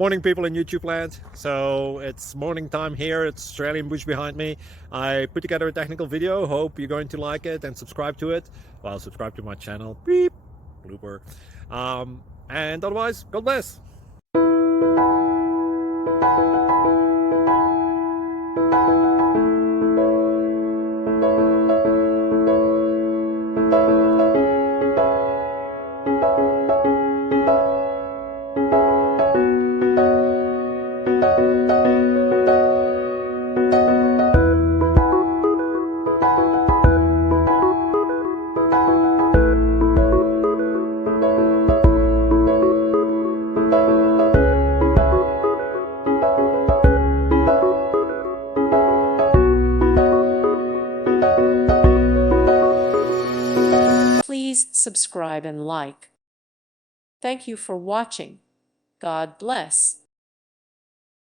Morning, people in YouTube land. So it's morning time here. It's Australian bush behind me. I put together a technical video. Hope you're going to like it and subscribe to it. Well, subscribe to my channel. Beep. Blooper. And otherwise, God bless. Please subscribe and like. Thank you for watching. God bless.